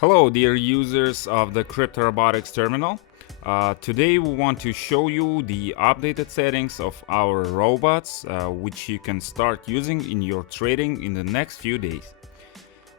Hello, dear users of the CryptoRobotics terminal. Today we want to show you the updated settings of our robots, which you can start using in your trading in the next few days.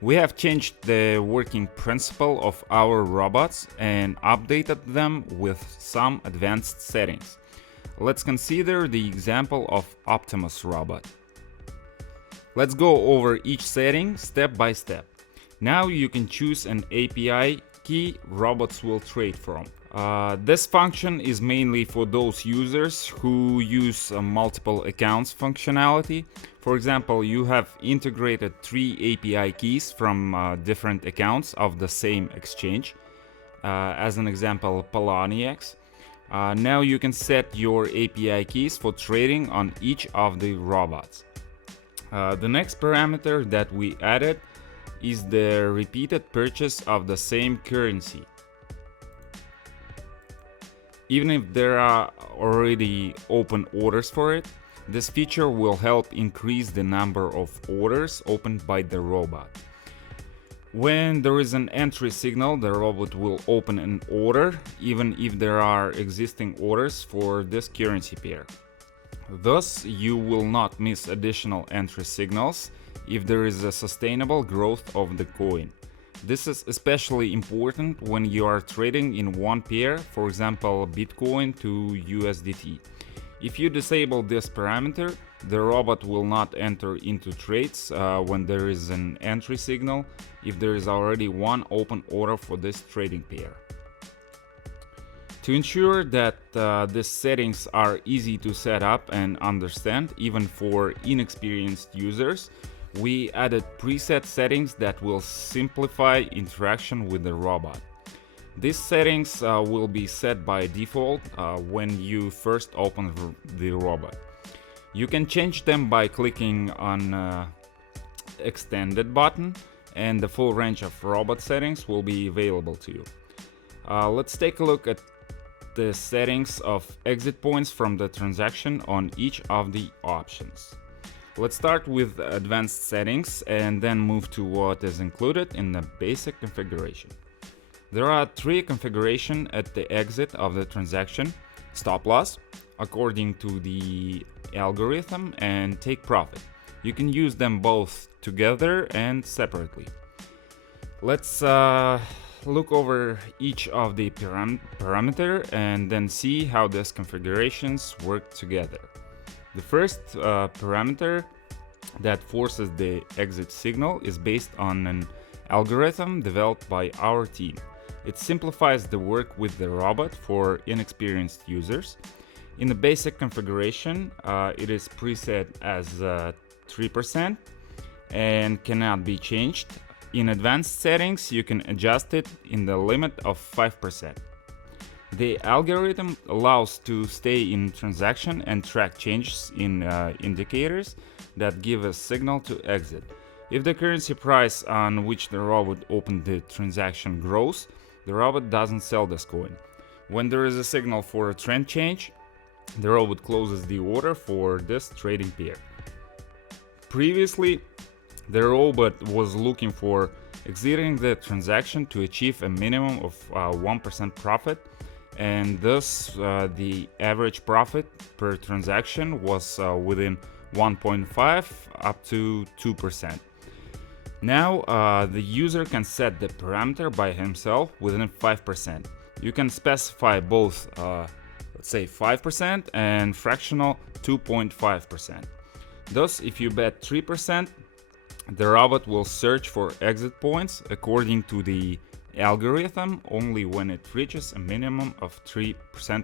We have changed the working principle of our robots and updated them with some advanced settings. Let's consider the example of Optimus robot. Let's go over each setting step by step. Now you can choose an API key robots will trade from. This function is mainly for those users who use multiple accounts functionality. For example, you have integrated 3 API keys from different accounts of the same exchange. As an example, Poloniex. Now you can set your API keys for trading on each of the robots. The next parameter that we added is the repeated purchase of the same currency. Even if there are already open orders for it, this feature will help increase the number of orders opened by the robot. When there is an entry signal, the robot will open an order, even if there are existing orders for this currency pair. Thus, you will not miss additional entry signals if there is a sustainable growth of the coin. This is especially important when you are trading in one pair, for example Bitcoin to USDT. If you disable this parameter, the robot will not enter into trades when there is an entry signal if there is already one open order for this trading pair. To ensure that these settings are easy to set up and understand, even for inexperienced users, we added preset settings that will simplify interaction with the robot. These settings will be set by default when you first open the robot. You can change them by clicking on Extended button, and the full range of robot settings will be available to you. Let's take a look at the settings of exit points from the transaction on each of the options. Let's start with advanced settings and then move to what is included in the basic configuration. There are 3 configurations at the exit of the transaction: stop loss, according to the algorithm, and take profit. You can use them both together and separately. Let's look over each of the parameter and then see how these configurations work together. The first parameter that forces the exit signal is based on an algorithm developed by our team. It simplifies the work with the robot for inexperienced users. In the basic configuration, it is preset as 3% and cannot be changed. In advanced settings, you can adjust it in the limit of 5%. The algorithm allows to stay in transaction and track changes in indicators that give a signal to exit. If the currency price on which the robot opened the transaction grows, the robot doesn't sell this coin. When there is a signal for a trend change, the robot closes the order for this trading pair. Previously, the robot was looking for exiting the transaction to achieve a minimum of 1% profit, and thus the average profit per transaction was within 1.5 up to 2%. Now the user can set the parameter by himself within 5%. You can specify both let's say 5% and fractional 2.5%. Thus, if you bet 3%, the robot will search for exit points according to the algorithm only when it reaches a minimum of 3%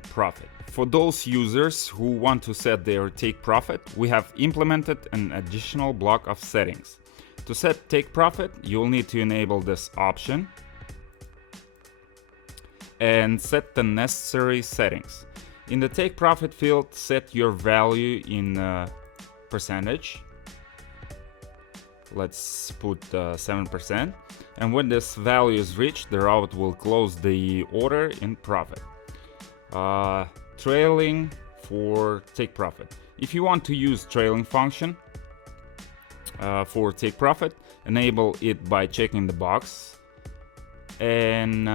profit. For those users who want to set their take profit, we have implemented an additional block of settings. To set take profit, you'll need to enable this option and set the necessary settings. In the take profit field, set your value in percentage. Let's put 7%, and when this value is reached, the robot will close the order in profit. Trailing for take profit. If you want to use trailing function for take profit, enable it by checking the box and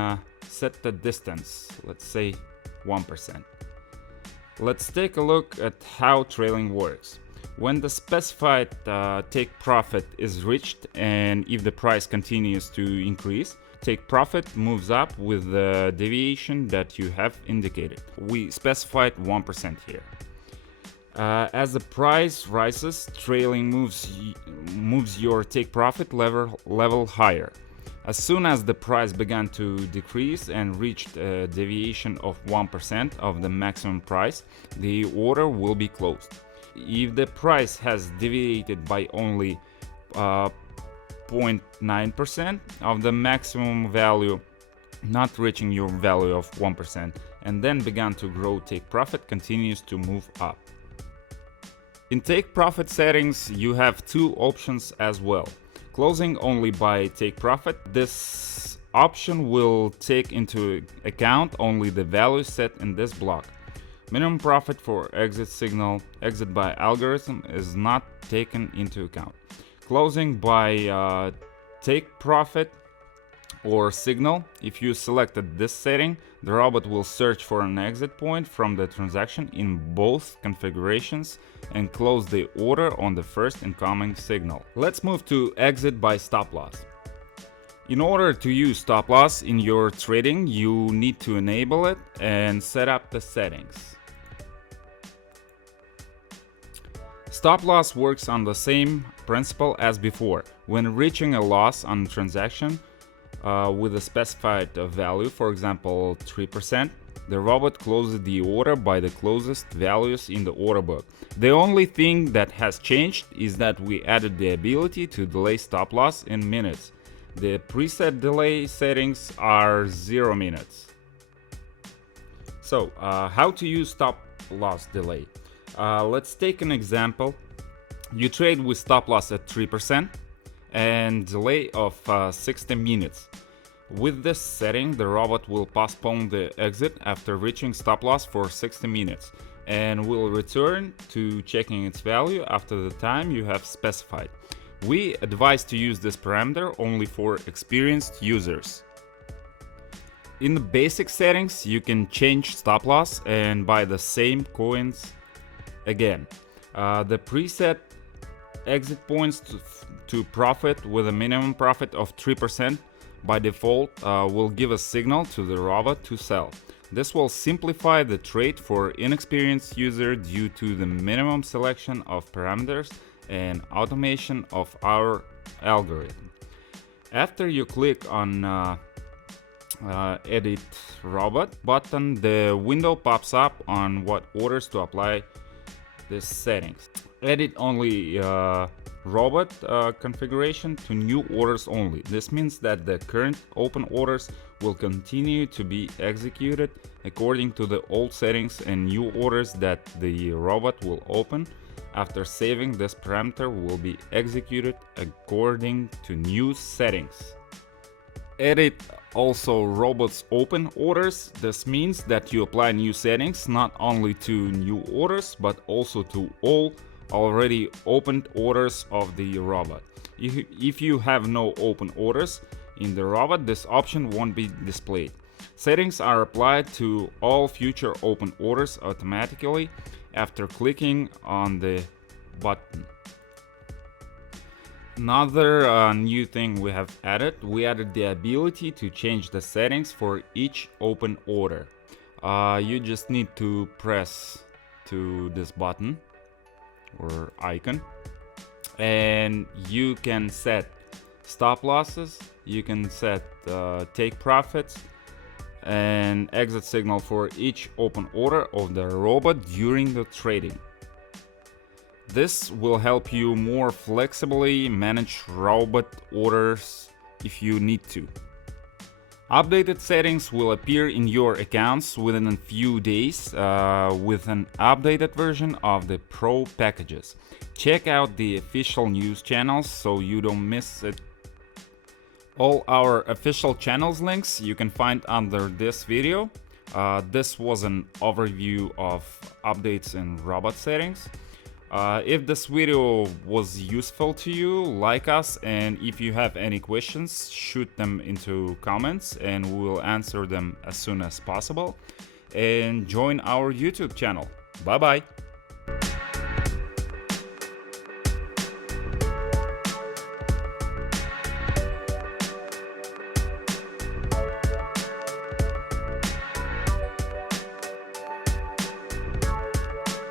set the distance, let's say 1%. Let's take a look at how trailing works. When the specified take profit is reached, and if the price continues to increase, take profit moves up with the deviation that you have indicated. We specified 1% here. As the price rises, trailing moves your take profit level higher. As soon as the price began to decrease and reached a deviation of 1% of the maximum price, the order will be closed. If the price has deviated by only 0.9% of the maximum value, not reaching your value of 1%, and then began to grow, take profit continues to move up. In take profit settings, you have two options as well. Closing only by take profit. This option will take into account only the value set in this block. Minimum profit for exit signal, exit by algorithm is not taken into account. Closing by take profit or signal. If you selected this setting, the robot will search for an exit point from the transaction in both configurations and close the order on the first incoming signal. Let's move to exit by stop loss. In order to use stop loss in your trading, you need to enable it and set up the settings. Stop loss works on the same principle as before. When reaching a loss on a transaction with a specified value, for example 3%, the robot closes the order by the closest values in the order book. The only thing that has changed is that we added the ability to delay stop loss in minutes. The preset delay settings are 0 minutes. So, how to use stop loss delay? Let's take an example. You trade with stop loss at 3% and delay of 60 minutes. With this setting, the robot will postpone the exit after reaching stop loss for 60 minutes and will return to checking its value after the time you have specified. We advise to use this parameter only for experienced users. In the basic settings, you can change stop loss and buy the same coins again. The preset exit points to profit with a minimum profit of 3% by default will give a signal to the robot to sell. This will simplify the trade for inexperienced user due to the minimum selection of parameters and automation of our algorithm. After you click on Edit Robot button, the window pops up on what orders to apply these settings. Edit only robot configuration to new orders only. This means that the current open orders will continue to be executed according to the old settings, and new orders that the robot will open after saving this parameter will be executed according to new settings. Edit also robots open orders. This means that you apply new settings not only to new orders but also to all already opened orders of the robot. If you have no open orders in the robot, this option won't be displayed. Settings are applied to all future open orders automatically after clicking on the button. Another new thing we have added, we added the ability to change the settings for each open order. You just need to press to this button or icon, and you can set stop losses, you can set take profits and exit signal for each open order of the robot during the trading. This will help you more flexibly manage robot orders if you need to. Updated settings will appear in your accounts within a few days with an updated version of the Pro packages. Check out the official news channels so you don't miss it. All our official channels links you can find under this video. This was an overview of updates in robot settings. If this video was useful to you, like us, and if you have any questions, shoot them into comments and we will answer them as soon as possible. And join our YouTube channel. Bye bye.